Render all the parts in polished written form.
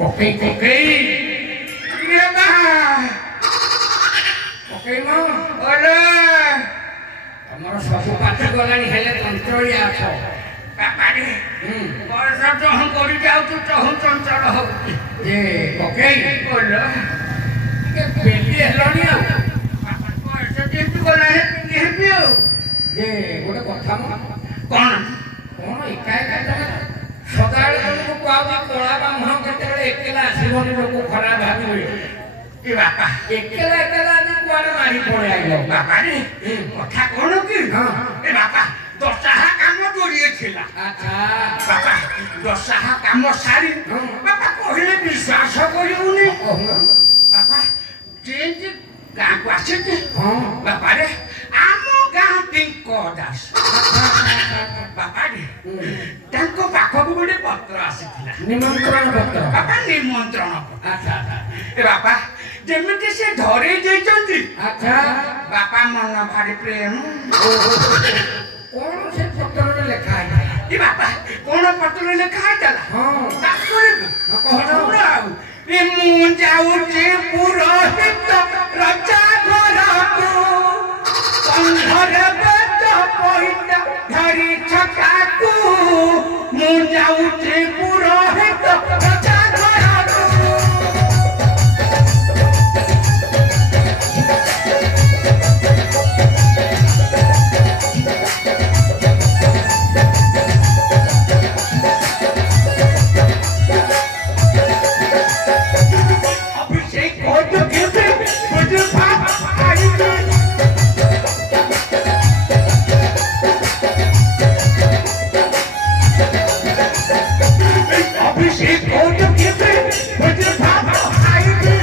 Koki koki. Iya bah. Koki mah. Olah. Amar sabu pati golani hele control ya aso. Bapak ni. Basa tohon kori jauh tu tohon control ho. Je koki. Olah. Ke beli helani au. Bapak basa dia tu golani pinggir piu. Je gote কথা mah. Kon. Kono ikai kai tama. সকালে তুমি পাওয়া কোলা ব্রাহ্মণ কেতরে একলা আসিবনি লোক খরা ভাবিবি কি বাপা একলা একলা আজ কুয়ারে মারি পড়ে আইলো বাপা রে কথা কোন কি এ বাপা দশাহা কাম জড়িয়েছিল আচ্ছা বাপা দশাহা কাম সারি বাপা কহিলে বিশ্বাস করিউনি বাপা যে যে গাঁকু আসিছে বাপা রে আম গাঁ টিঙ্ক দাস বাপা রে ତାଙ୍କ ପାଖକୁ ଗୋଟେ ପତ୍ର ଆସିଥିଲା ନିମନ୍ତ୍ରଣ ପତ୍ର ବାପା ନିମନ୍ତ୍ରଣ ଆଚ୍ଛା ଆଚ୍ଛା ଏ ବାପା ଯେମିତି ସେ ଧରେଇ ଦେଇଛନ୍ତି ଆଚ୍ଛା ବାପା ମନ ଭାରି ପ୍ରେମ କଣ ସେ ପତ୍ରରେ ଲେଖା ହେଇଥିଲା ଏ ବାପା କଣ ପତ୍ରରେ ଲେଖା ହେଇଥିଲା ଆଉ ଏ ମୁଁ ଯାଉଛି ପୁରୋହିତ ରଜା ଘରକୁ କନ୍ଧରେ ବେଦ ପଇତା ଧରି ଛକାକୁ ମୁଁ ଯାଉଛି ପୁରୋହିତ ରଜା ଘରକୁ অভিষেক করতে গেছে বুঝে ভাব আইছে অভিষেক করতে গেছে বুঝে ভাব আইছে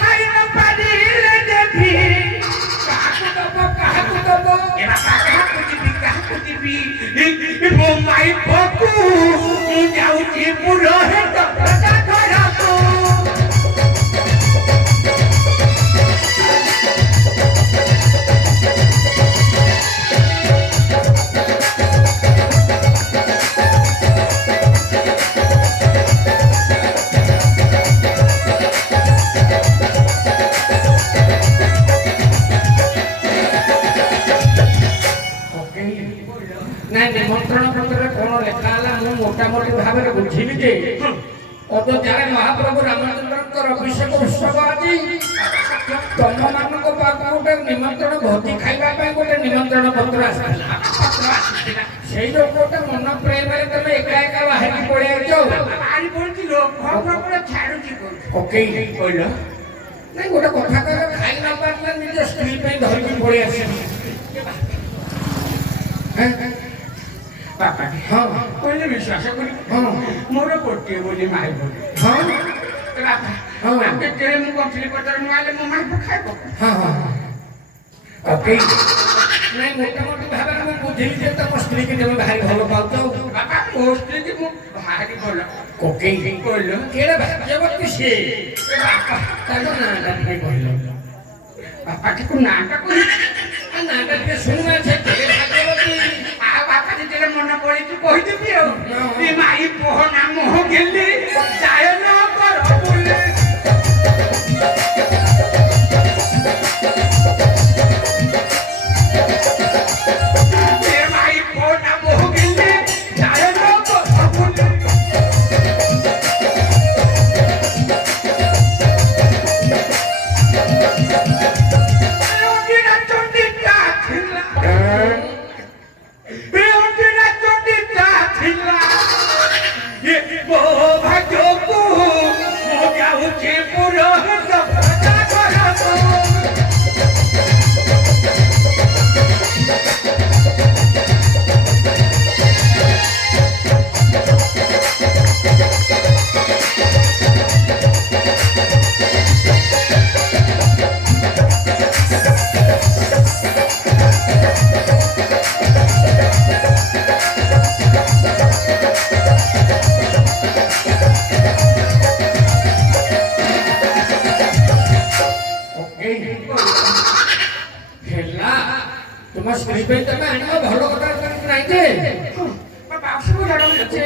হাই না পারিলে দেবী କାହାକୁ ଦବ କାହାକୁ ଦବ এরা কাহাকু দিবি ମୋ ମାଇ ପକୁ ମୁଁ ଯାଉଛି ପୁରୋହିତ ରଜା ଘରକୁ ନାଇଁ ନିମନ୍ତ୍ରଣ ପତ୍ରରେ କଣ ଲେଖା ହେଲା ମୁଁ ମୋଟାମୋଟି ଭାବରେ ବୁଝିଲି ଯେ ଅଯୋଧ୍ୟାରେ ମହାପ୍ରଭୁ ରାମଚନ୍ଦ୍ରଙ୍କର ଅଭିଷେକ ଉତ୍ସବ ଆଜି ତମମାନଙ୍କ ପାଖକୁ ଗୋଟେ ନିମନ୍ତ୍ରଣ ଭୋଜି ଖାଇବା ପାଇଁ ଗୋଟେ ନିମନ୍ତ୍ରଣ ପତ୍ର ଆସିଥିଲା ସେଇ ଯୋଉ ଗୋଟେ ମନ ପ୍ରେମରେ ତମେ ଏକା ଏକା ବାହାରି ପଳେଇ ଆଇଛ ବାହାରି ପଡୁଛି ଲୋକ ଛାଡୁଛି ଓକେଇ କହିଲ ନାଇଁ ଗୋଟେ କଥା କହିଲ ଖାଇ ନ ପାରିଲେ ନିଜ ସ୍ତ୍ରୀ ପାଇଁ ଧରିକି ପଳେଇ ଆସିବି ବାପା ହଁ କହିଲେ ବିଶ୍ୱାସ କରି ହଁ ମୋର ଗୋଟିଏ ବୋଲି ମାଇ ବୋଲି ହଁ ବାପା ହଁ। ଯେତେବେଳେ ମୁଁ ଗଣ୍ଠିଲି ପତ୍ର ନୁଆଲେ ମୋ ମାଇକୁ ଖାଇବ ହଁ ହଁ ଓକେ ନାଇଁ ମୋଟାମୋଟି ଭାବରେ ମୁଁ ବୁଝିଲି ଯେ ତମ ସ୍ତ୍ରୀକି ତମେ ଭାରି ଭଲ ପାଉଛ ବାପା ମୋ ସ୍ତ୍ରୀକି ମୁଁ ଭାରି ଭଲ ଓକେ କହିଲ କେଡ଼େ ଭାଗ୍ୟବତୀ ସିଏ ବାପା ତାଙ୍କ ନାଁଟା ଟିକେ କହିଲ ବାପା ଟିକୁ ନାଁଟା କହି ନାଁଟା ଟିକେ ଶୁଣିବା ସେ କେଡ଼େ ଭାଗ୍ୟବତୀ ଆଉ ବାପା ଯେତେବେଳେ ମନେ ପଡ଼ିଛି କହିଦେବି ଆଉ ଏ ମାଇ ପୋହ ନାମ ଗେଲି ଯାଏ ନ କର ବୁଲେ ଏ ମାଇ ପୋହ ନାମ ଗେଲି ଯାଏ ନ କର ବୁଲେ ତୁମ ସ୍ତ୍ରୀ ପାଇଁ ତମେ ଆଣିବ ଭଲ କଥା ନାହିଁ ଯେ ବାପା ସବୁ ଜାଣୁ ସେ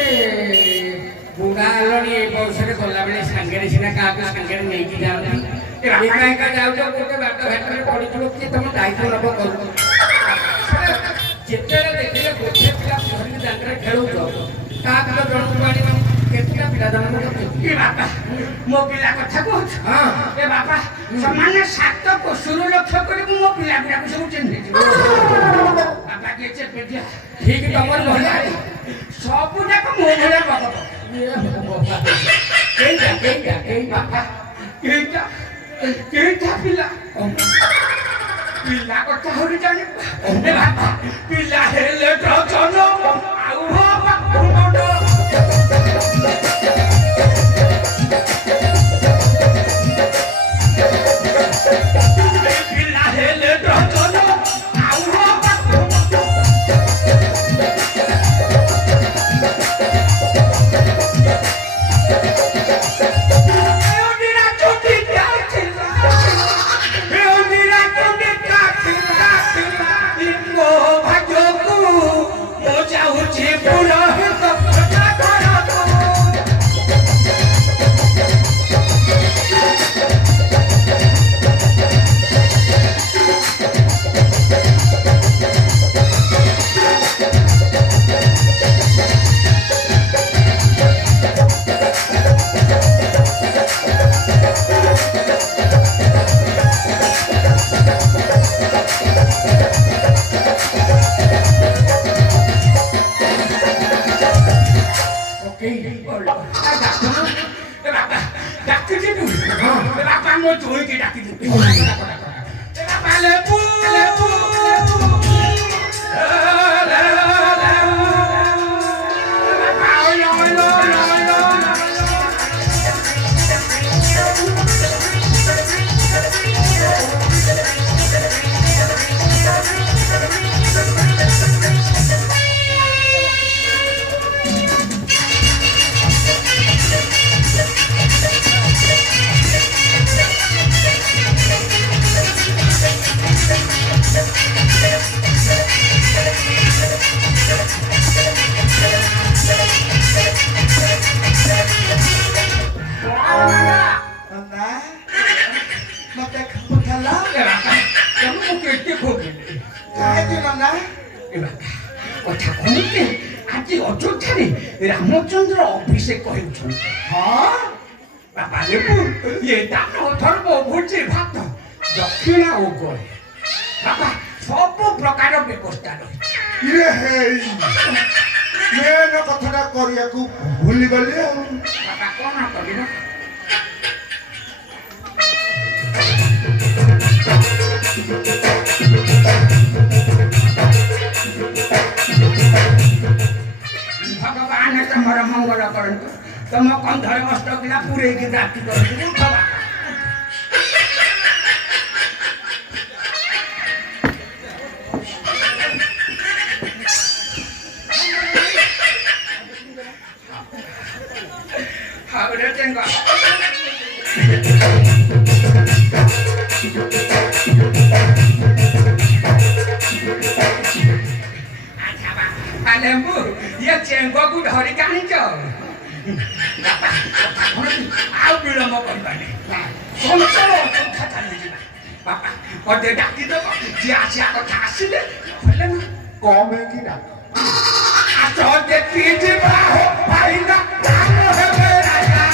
ବୁଢା ହେଲଣି ଏ ବୟସରେ ଗଲାବେଳେ ସାଙ୍ଗରେ ସିନା କାହାକୁ ସାଙ୍ଗରେ ନେଇକି ଯାଆନ୍ତି ଏକା ଏକା ଯାଉଛ ଗୋଟେ ବାଟ ଘାଟରେ ପଡ଼ିଯିବ କିଏ ତମ ଦାୟିତ୍ୱ ନେବ କରୁଛ ଯେତେବେଳେ ଦେଖିଲେ ଗୋଟେ ପିଲା ଧରିକି ଦାଣ୍ଡରେ ଖେଳୁଛ କାହାକୁ ତ ଜଣକୁ ଆଣିବ କେତେଟା ପିଲା ଜନ୍ମ କରୁଛନ୍ତି ଏ ବାପା ମୋ ପିଲା କଥା କହୁଛୁ ହଁ ଏ ବାପା ସେମାନେ 7 କୋଶରୁ ଲକ୍ଷ୍ୟ କରିବୁ ମୋ ପିଲା ପିଲାକୁ ସବୁ ଚିହ୍ନିଛି ବାପା କିଏ ଚେପେ ଦିଆ ଠିକ ତମର ଭଳିଆ ସବୁ ଯାକ ମୋ ଭଳିଆ ବାପା ବାପା କେଇଟା ପିଲା ପିଲା କଥା ହରି ଜାଣିବୁ ଏ ବାପା ପିଲା ହେଲେ ଡଜନ ଆଉ ବାପା ପିଲା ହେଲେ ଡଜନ ଆଉ ବାପା ରାମଚନ୍ଦ୍ର ଅଭିଷେକ ହେଉଛନ୍ତି ହଁ ବାପା ଲେବୁ ଇଏ ଦାନ ଧର୍ମ ଭୋଜି ଭାତ ଦକ୍ଷିଣା ଓ ଗଳେ ବାପା ସବୁ ପ୍ରକାର ବ୍ୟବସ୍ଥା ରହିଛି ଇରେ ହେଇ ମେନ କଥାଟା କରିବାକୁ ଭୁଲିଗଲି ଆଉ ବାପା କଣ କରିବ ଭଗବାନ ତମର ମଙ୍ଗଳ କରନ୍ତୁ ତମ କନ୍ଧରେ ଅଷ୍ଟ କିଲା ପୁରେଇକି ରାତି କରନ୍ତୁ ଲେମ୍ବୁ ଇଏ ଚେଙ୍ଗକୁ ଧରିକି ଆଣିଛ ଆଉ ବିଳମ୍ବ କରିବାନି ଚଞ୍ଚଳ ଅଯୋଧ୍ୟା ଚାଲିଯିବା ବାପା ମତେ ଡାକିଦେବ ଯିଏ ଆସିବା କଥା ଆସିଲେ ହେଲେ କମ ହେଇକି ଡାକ ଆସ ଦେଖି ଯିବା ଭାଇନା କାମ ହେବେ ରାଜା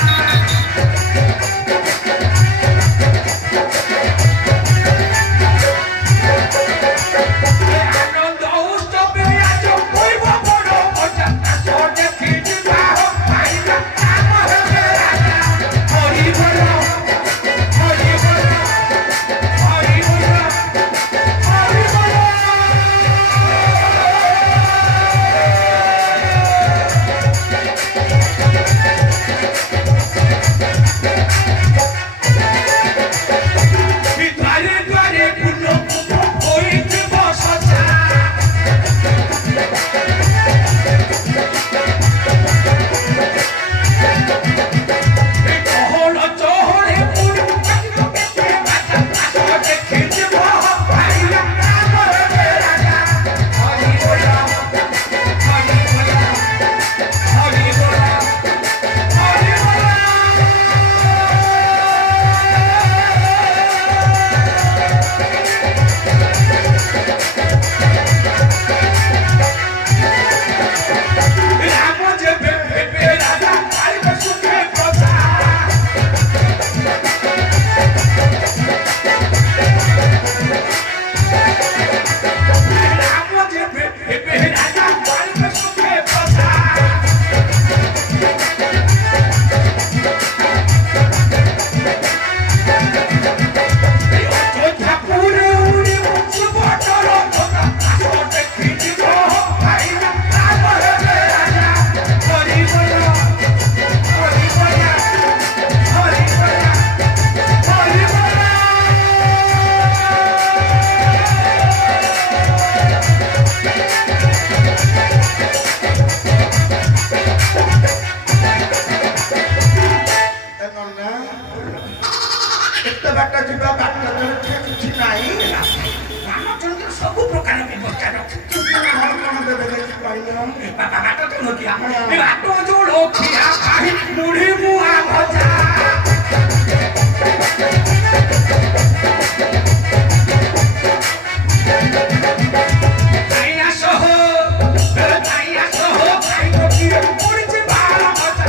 ତାର ବ୍ୟବସ୍ଥା ରଖିଛୁ। କଣ କଣ ଦେବେ ଦେଖି କହିଲ? ବାପା ବାଟ ତ ନଦିଆ ବାଟ ଯୋଉ ଲଖିଆ ପାହି ମୁଢି ମୁଆ ଭଜା ଖାଇଆ ସହ ଖାଇ ରଖିଏ ପଡ଼ିଛି ବାଳ ଭଜା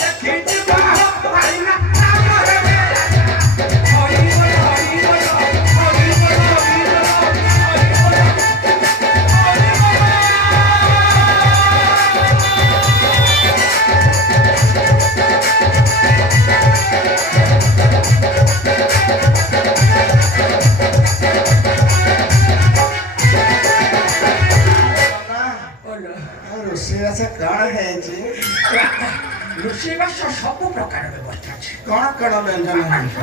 ଦେଖିଛି ବାହ ଖାଇନା ନାମ ହେବେ ହରିବୋଲ ହରିବୋଲ ହରିବୋଲ ହରିବୋଲ ରୋଷେଇବାସ କଣ ହେଇଛି? ରୋଷେଇବାସ ସବୁ ପ୍ରକାର ବ୍ୟବସ୍ଥା ଅଛି। କଣ କଣ ବ୍ୟଞ୍ଜନ ହେଇଛି?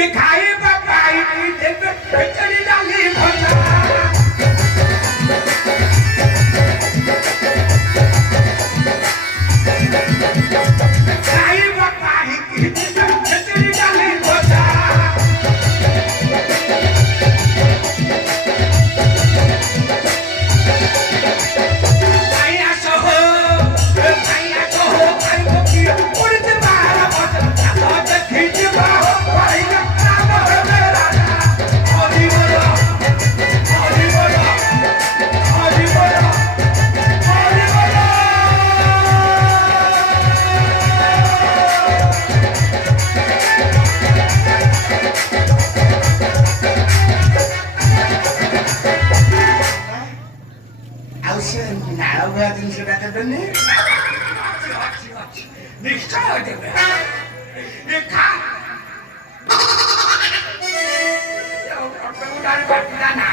ଏ ଖାଇବା ପାଇଁ ଦେବେ ଖେଚେଡ଼ି ଡାଲି ଭଜା ଖାଇବା ପାଇଁ ଦେବେ ଖେଚେଡ଼ି ଡାଲି ଭଜା ଖାଇଆ ସହ ଖାଇବ କିଏ ପଡ଼ିଛି ବାହାର ଭଜା ଦେଖିଛି ବାହ ଖାଇନା ନାମ ହେବେ ରାଜା ହରିବୋଲ ହରିବୋଲ ହରିବୋଲ ହରିବୋଲ ଆଉ ସେ ନାଳ ଭଳିଆ ଜିନିଷଟା ଦେବେନି? ଅଛି ନିଶ୍ଚୟ ଦେବେ ଏ ଖା ବାଟିଲା ନା